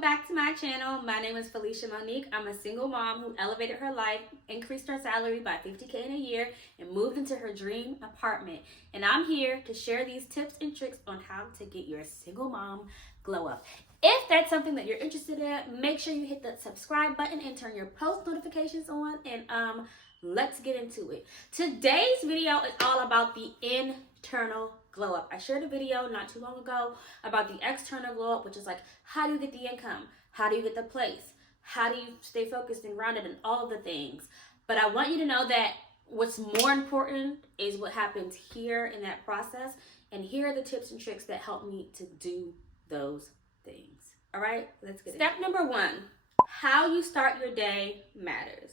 Welcome back to my channel. My name is Felicia Monique. I'm a single mom who elevated her life, increased her salary by $50K in a year, and moved into her dream apartment. And I'm here to share these tips and tricks on how to get your single mom glow up. If that's something that you're interested in, make sure you hit that subscribe button and turn your post notifications on, and let's get into it. Today's video is all about the internal glow up. I shared a video not too long ago about the external glow up, which is like, how do you get the income? How do you get the place? How do you stay focused and grounded and all of the things? But I want you to know that what's more important is what happens here in that process. And here are the tips and tricks that help me to do those things. All right, let's get it. Step number one, how you start your day matters.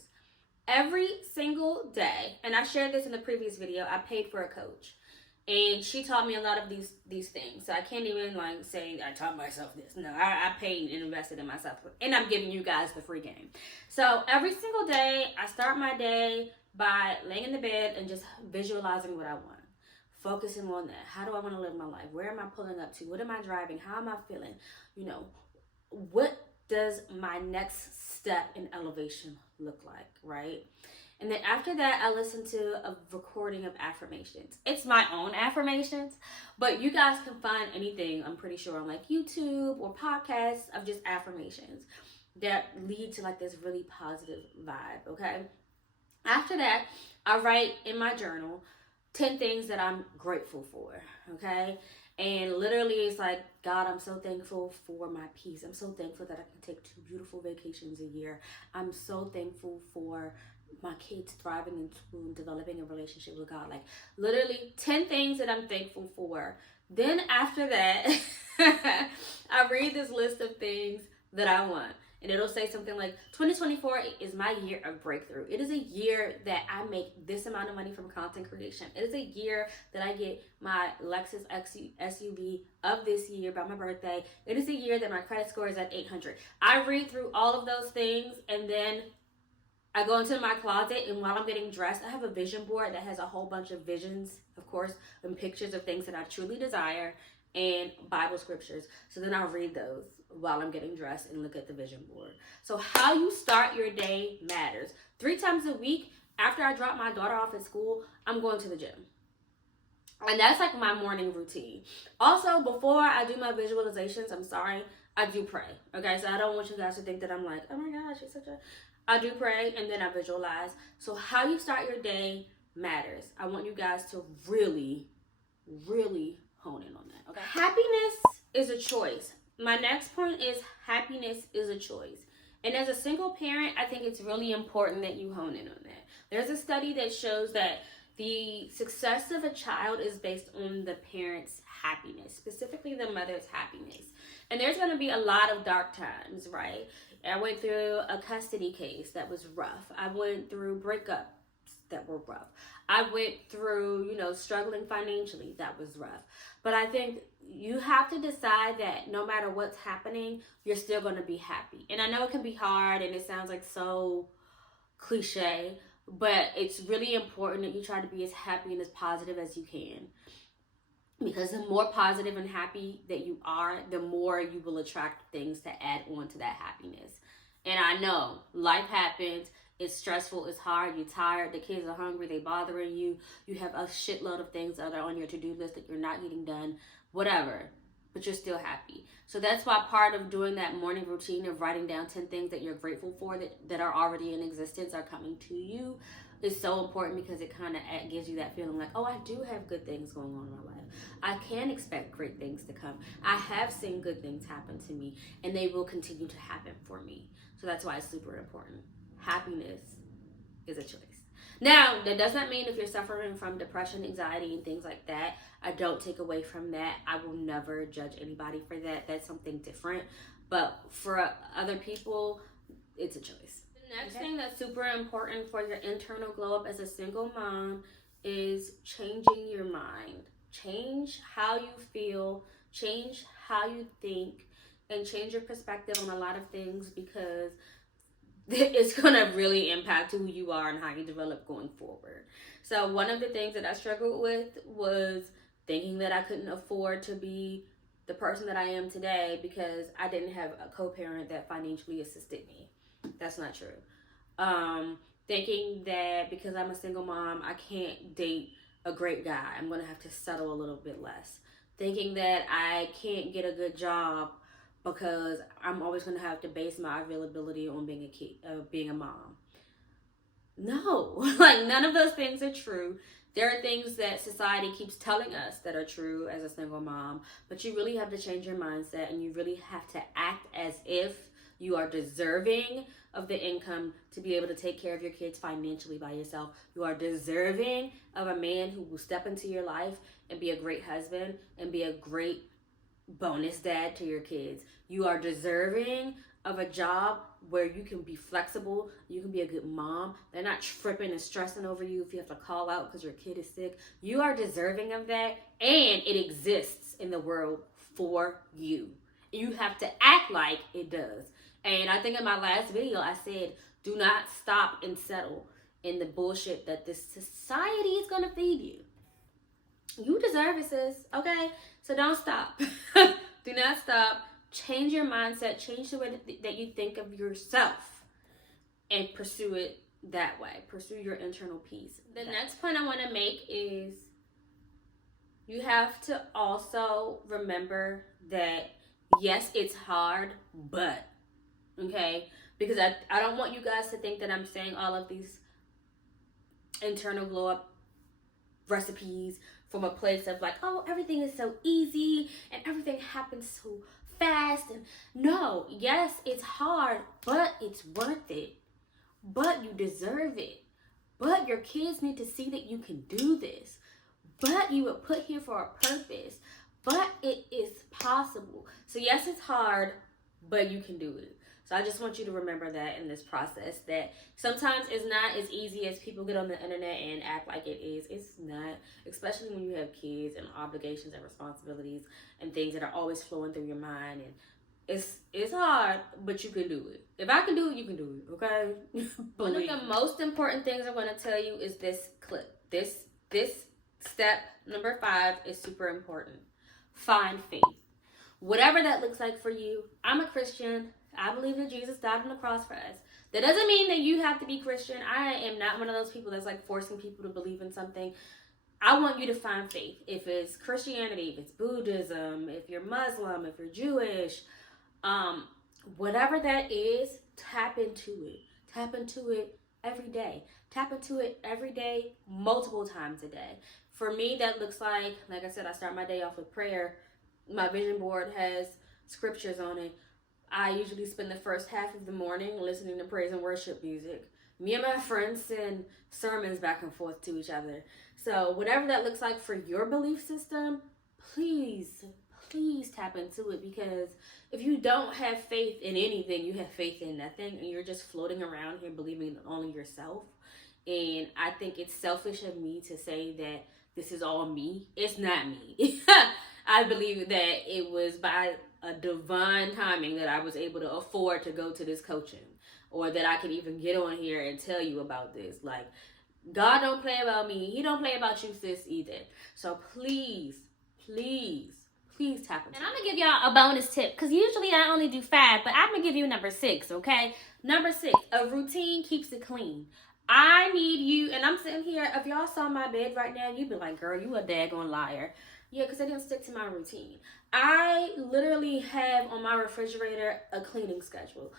Every single day, and I shared this in the previous video, I paid for a coach. And she taught me a lot of these things. So I can't even like say I taught myself this. No, I paid and invested in myself. And I'm giving you guys the free game. So every single day, I start my day by laying in the bed and just visualizing what I want. Focusing on that. How do I want to live my life? Where am I pulling up to? What am I driving? How am I feeling? You know, what does my next step in elevation look like, right? And then after that, I listen to a recording of affirmations. It's my own affirmations, but you guys can find anything, I'm pretty sure, on like YouTube or podcasts of just affirmations that lead to like this really positive vibe, okay? After that, I write in my journal 10 things that I'm grateful for, okay? And literally it's like, God, I'm so thankful for my peace. I'm so thankful that I can take 2 beautiful vacations a year. I'm so thankful for my kids thriving in school and developing a relationship with God. Like literally 10 things that I'm thankful for. Then after that, I read this list of things that I want. And it'll say something like, 2024 is my year of breakthrough. It is a year that I make this amount of money from content creation. It is a year that I get my Lexus SUV of this year by my birthday. It is a year that my credit score is at 800. I read through all of those things, and then I go into my closet, and while I'm getting dressed, I have a vision board that has a whole bunch of visions, of course, and pictures of things that I truly desire and Bible scriptures. So then I'll read those while I'm getting dressed and look at the vision board. So how you start your day matters. 3 times a week after I drop my daughter off at school, I'm going to the gym. And that's like my morning routine. Also, before I do my visualizations, I do pray. Okay, so I don't want you guys to think that I'm like, oh my gosh, she's such a... I do pray and then I visualize. So how you start your day matters. I want you guys to really, really hone in on that. Okay. Happiness is a choice. My next point is happiness is a choice. And as a single parent, I think it's really important that you hone in on that. There's a study that shows that the success of a child is based on the parent's happiness, specifically the mother's happiness. And there's going to be a lot of dark times, right? I went through a custody case that was rough. I went through breakups that were rough. I went through, struggling financially. That was rough. But I think you have to decide that no matter what's happening, you're still going to be happy. And I know it can be hard and it sounds like so cliche, but it's really important that you try to be as happy and as positive as you can. Because the more positive and happy that you are, the more you will attract things to add on to that happiness. And I know life happens. It's stressful. It's hard. You're tired. The kids are hungry. They bothering you. You have a shitload of things that are on your to-do list that you're not getting done. Whatever. But you're still happy. So that's why part of doing that morning routine of writing down 10 things that you're grateful for that are already in existence, are coming to you, is so important, because it kind of gives you that feeling like, oh, I do have good things going on in my life. I can expect great things to come. I have seen good things happen to me, and they will continue to happen for me. So that's why it's super important. Happiness is a choice. Now, that does not mean if you're suffering from depression, anxiety, and things like that, I don't take away from that. I will never judge anybody for that. That's something different. But for other people, it's a choice. The next thing that's super important for your internal glow up as a single mom is changing your mind. Change how you feel, change how you think, and change your perspective on a lot of things, because it's going to really impact who you are and how you develop going forward. So one of the things that I struggled with was thinking that I couldn't afford to be the person that I am today because I didn't have a co-parent that financially assisted me. That's not true. Thinking that because I'm a single mom, I can't date a great guy. I'm going to have to settle a little bit less. Thinking that I can't get a good job because I'm always going to have to base my availability on being a kid, being a mom. No, like none of those things are true. There are things that society keeps telling us that are true as a single mom, but you really have to change your mindset and you really have to act as if you are deserving of the income to be able to take care of your kids financially by yourself. You are deserving of a man who will step into your life and be a great husband and be a great bonus dad to your kids. You are deserving of a job where you can be flexible, you can be a good mom. They're not tripping and stressing over you if you have to call out because your kid is sick. You are deserving of that, and it exists in the world for you. You have to act like it does. And I think in my last video I said, do not stop and settle in the bullshit that this society is going to feed you. You deserve it, sis. Okay? So don't stop. Do not stop. Change your mindset. Change the way that you think of yourself and pursue it that way. Pursue your internal peace. The next point I want to make is you have to also remember that, yes, it's hard, but, okay? Because I don't want you guys to think that I'm saying all of these internal glow up recipes from a place of like, oh, everything is so easy and everything happens so fast. And no, yes, it's hard, but it's worth it. But you deserve it. But your kids need to see that you can do this. But you were put here for a purpose. But it is possible. So yes, it's hard, but you can do it. So I just want you to remember that in this process, that sometimes it's not as easy as people get on the internet and act like it is. It's not, especially when you have kids and obligations and responsibilities and things that are always flowing through your mind. And it's hard, but you can do it. If I can do it, you can do it, okay? One of the most important things I'm going to tell you is this clip. This step number 5 is super important. Find faith. Whatever that looks like for you. I'm a Christian. I believe that Jesus died on the cross for us. That doesn't mean that you have to be Christian. I am not one of those people that's like forcing people to believe in something. I want you to find faith. If it's Christianity, if it's Buddhism, if you're Muslim, if you're Jewish, whatever that is, tap into it. Tap into it every day. Tap into it every day, multiple times a day. For me, that looks like I said, I start my day off with prayer. My vision board has scriptures on it. I usually spend the first half of the morning listening to praise and worship music. Me and my friends send sermons back and forth to each other. So whatever that looks like for your belief system, please tap into it, because if you don't have faith in anything, you have faith in nothing, and you're just floating around here believing in only yourself. And I think it's selfish of me to say that this is all me. It's not me. I believe that it was by a divine timing that I was able to afford to go to this coaching, or that I could even get on here and tell you about this. Like, God don't play about me. He don't play about you, sis, either. So please tap into it. And I'm going to give y'all a bonus tip, because usually I only do 5, but I'm going to give you number 6, okay? Number 6, a routine keeps it clean. I need you, and I'm sitting here, if y'all saw my bed right now, you'd be like, girl, you a daggone liar. Yeah, because I didn't stick to my routine. I literally have on my refrigerator a cleaning schedule.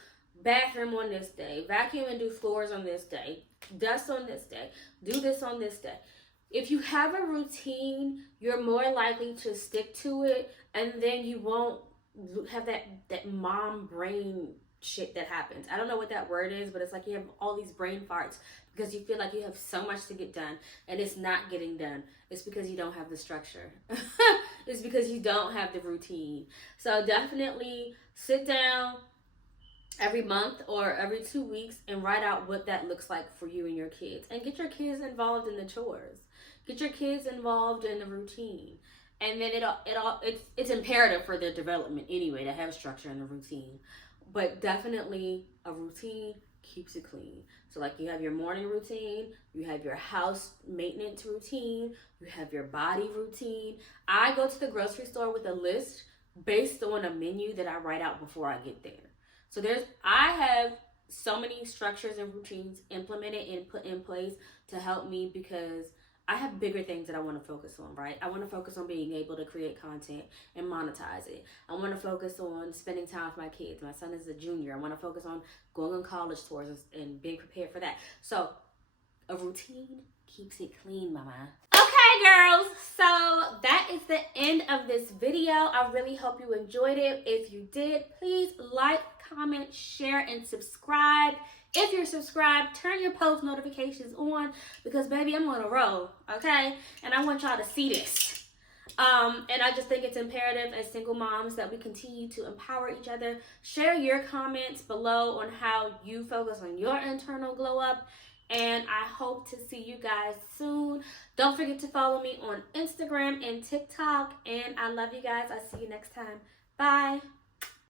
Bathroom on this day. Vacuum and do floors on this day. Dust on this day. Do this on this day. If you have a routine, you're more likely to stick to it, and then you won't have that mom brain shit that happens. I don't know what that word is, but it's like you have all these brain farts because you feel like you have so much to get done and it's not getting done. It's because you don't have the structure. It's because you don't have the routine. So definitely sit down every month or every 2 weeks and write out what that looks like for you and your kids, and get your kids involved in the chores. Get your kids involved in the routine. And then it's imperative for their development anyway to have structure and a routine. But definitely a routine keeps it clean. So like, you have your morning routine, you have your house maintenance routine, you have your body routine. I go to the grocery store with a list based on a menu that I write out before I get there. So I have so many structures and routines implemented and put in place to help me, because I have bigger things that I want to focus on, right? I want to focus on being able to create content and monetize it. I want to focus on spending time with my kids. My son is a junior. I want to focus on going on college tours and being prepared for that. So a routine keeps it clean, mama. Okay, girls, so that is the end of this video. I really hope you enjoyed it. If you did, please like, comment, share, and subscribe. If you're subscribed, turn your post notifications on, because baby, I'm on a roll, okay? And I want y'all to see this. And I just think it's imperative as single moms that we continue to empower each other. Share your comments below on how you focus on your internal glow up. And I hope to see you guys soon. Don't forget to follow me on Instagram and TikTok. And I love you guys. I'll see you next time. Bye.